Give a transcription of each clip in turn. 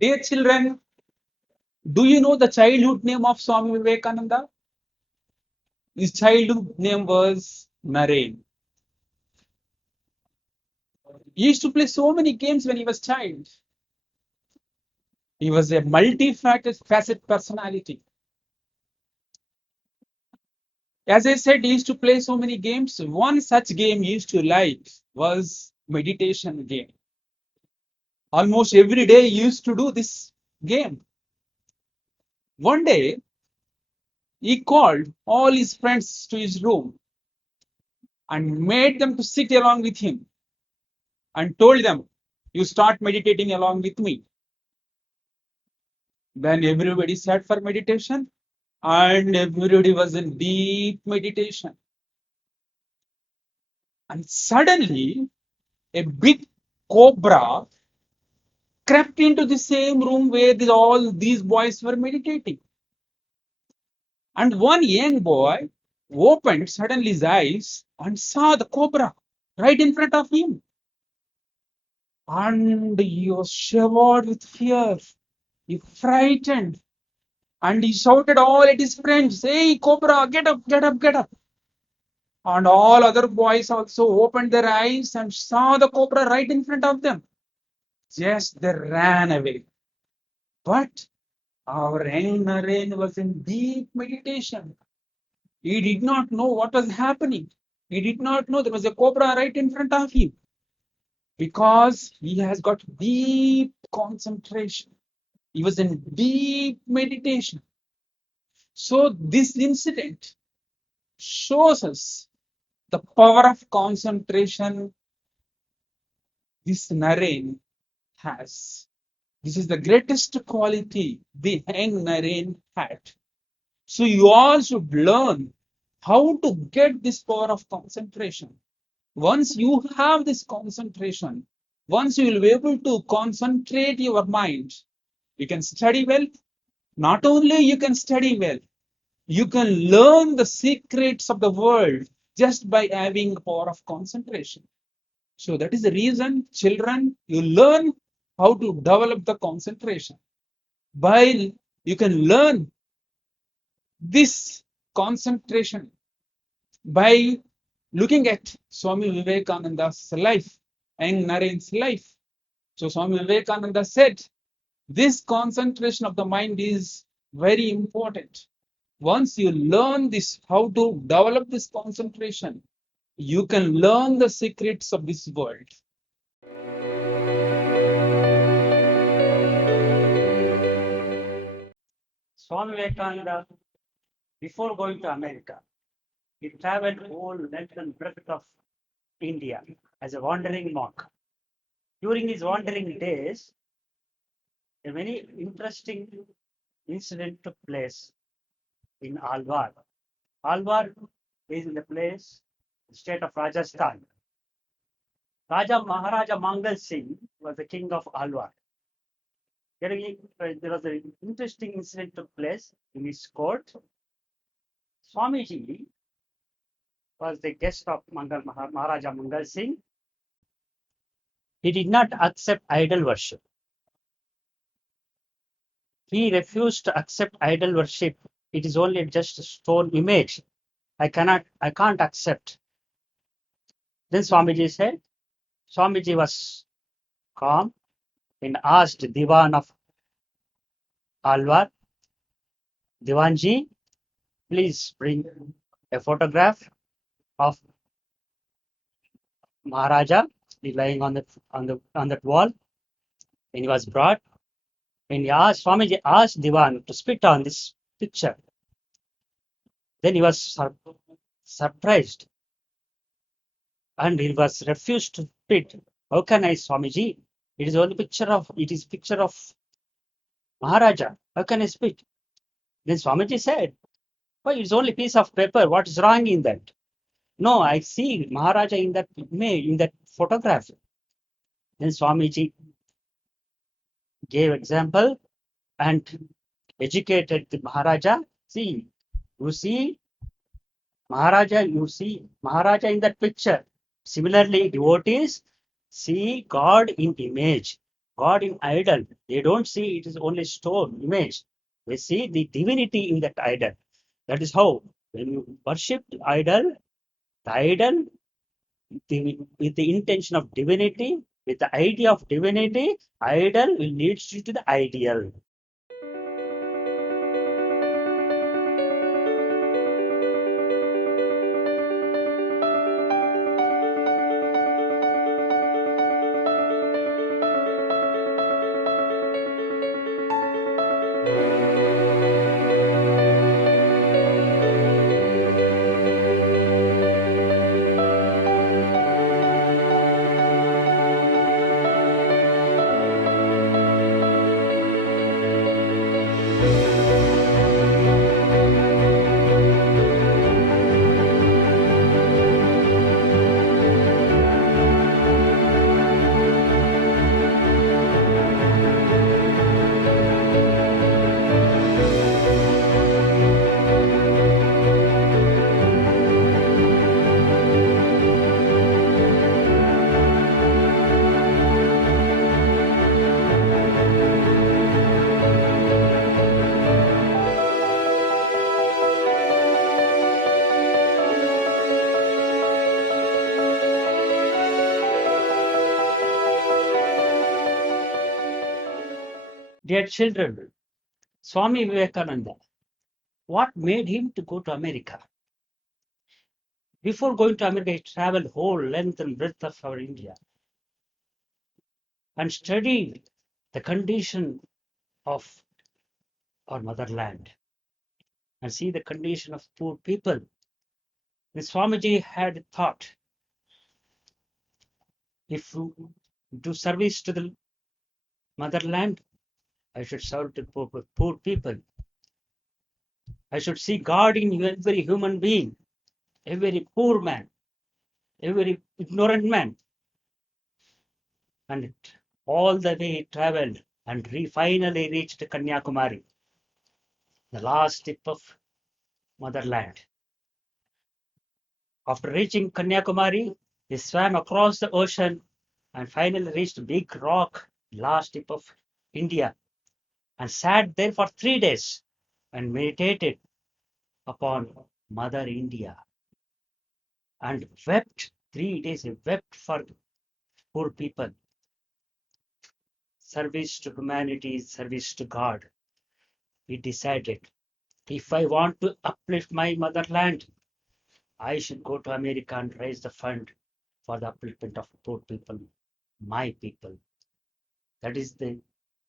Dear children, do you know the childhood name of Swami Vivekananda? His childhood name was Naren. He used to play so many games when he was child. He was a multifaceted personality. As I said, he used to play so many games. One such game he used to like was meditation game. Almost every day he used to do this game. One day he called all his friends to his room and made them to sit along with him and told them, "You start meditating along with me." Then everybody sat for meditation and everybody was in deep meditation. And suddenly, a big cobra crept into the same room where all these boys were meditating. And one young boy opened suddenly his eyes and saw the cobra right in front of him. And he was shivered with fear. He frightened and he shouted all at his friends, "Hey, cobra, get up, get up, get up." And all other boys also opened their eyes and saw the cobra right in front of them. Just they ran away. But our young Naren was in deep meditation. He did not know what was happening. He did not know there was a cobra right in front of him because he has got deep concentration. He was in deep meditation. So, this incident shows us the power of concentration this Naren has. This is the greatest quality the young Naren had. So, you all should learn how to get this power of concentration. Once you have this concentration, once you will be able to concentrate your mind, you can study well. Not only you can study well, you can learn the secrets of the world just by having power of concentration. So that is the reason, children, you learn how to develop the concentration. By you can learn this concentration by looking at Swami Vivekananda's life and Naren's life. So Swami Vivekananda said, this concentration of the mind is very important. Once you learn this, how to develop this concentration, you can learn the secrets of this world. Swami Vivekananda, before going to America, he traveled whole length and breadth of India as a wandering monk. During his wandering days, a very interesting incident took place in Alwar. Alwar is in the place, the state of Rajasthan. Maharaja Mangal Singh was the king of Alwar. There was an interesting incident took place in his court. Swamiji was the guest of Maharaja Mangal Singh. He did not accept idol worship. He refused to accept idol worship. It is only just a stone image. I can't accept. Then Swamiji said, Swamiji was calm and asked Diwan of Alwar, Diwanji, please bring a photograph of Maharaja lying on that wall. And he was brought. And Swamiji asked Diwan to spit on this picture. Then he was surprised. And he was refused to spit. How can I, Swamiji? It is picture of Maharaja. How can I spit? Then Swamiji said, well, it's only piece of paper. What is wrong in that? No, I see Maharaja in that image, in that photograph. Then Swamiji gave example and educated the Maharaja. See, you see Maharaja in that picture. Similarly, devotees see God in image. God in idol. They don't see it is only stone image. They see the divinity in that idol. That is how when you worship the idol with the intention of divinity, with the idea of divinity, idol will lead you to the ideal. Dear children, Swami Vivekananda, what made him to go to America? Before going to America, he traveled whole length and breadth of our India and studied the condition of our motherland and see the condition of poor people. The Swamiji had thought, if you do service to the motherland, I should serve to poor people. I should see God in every human being, every poor man, every ignorant man. And all the way he traveled and finally reached Kanyakumari, the last tip of motherland. After reaching Kanyakumari, he swam across the ocean and finally reached Big Rock, last tip of India, and sat there for 3 days and meditated upon Mother India and wept 3 days. He wept for poor people. Service to humanity, service to God. He decided, if I want to uplift my motherland, I should go to America and raise the fund for the upliftment of poor people, my people. That is the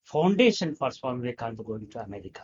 foundation for Swami Vivekananda going to America.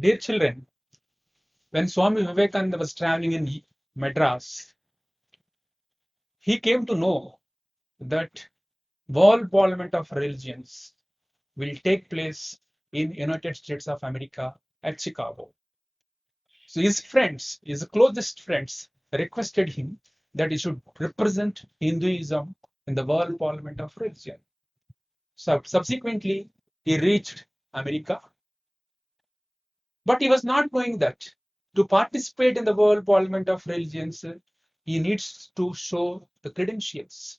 Dear children, when Swami Vivekananda was traveling in Madras, he came to know that World Parliament of Religions will take place in United States of America at Chicago. So his friends, his closest friends, requested him that he should represent Hinduism in the World Parliament of Religion. So subsequently, he reached America, but he was not knowing that to participate in the World Parliament of Religions, he needs to show the credentials.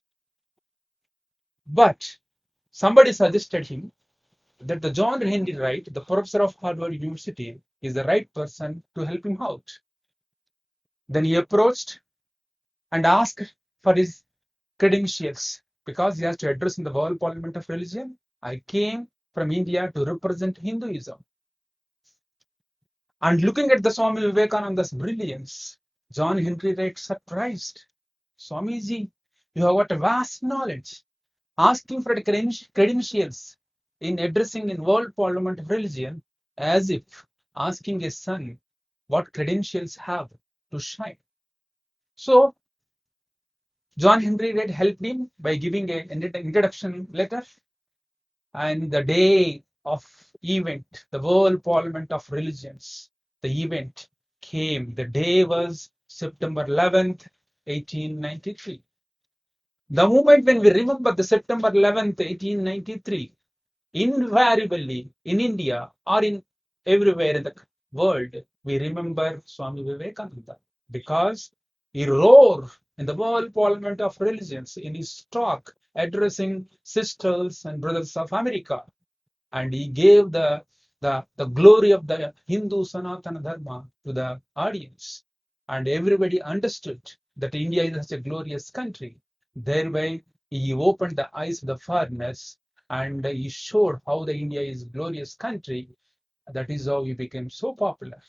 But somebody suggested him that the John Henry Wright, the professor of Harvard University, is the right person to help him out. Then he approached and asked for his credentials because he has to address in the World Parliament of Religion. I came from India to represent Hinduism. And looking at the Swami Vivekananda's brilliance, John Henry Wright surprised. Swamiji, you have got a vast knowledge. Asking for credentials in addressing in World Parliament of Religion as if asking a son what credentials have to shine. So John Henry Wright helped him by giving an introduction letter. And the day of event, the World Parliament of Religions, the event came. The day was September 11th, 1893. The moment when we remember the September 11th, 1893, invariably in India or in everywhere in the world, we remember Swami Vivekananda because he roared in the World Parliament of Religions in his talk addressing sisters and brothers of America. And he gave the glory of the Hindu Sanatana Dharma to the audience. And everybody understood that India is such a glorious country. Thereby, he opened the eyes of the foreigners and he showed how the India is a glorious country. That is how he became so popular.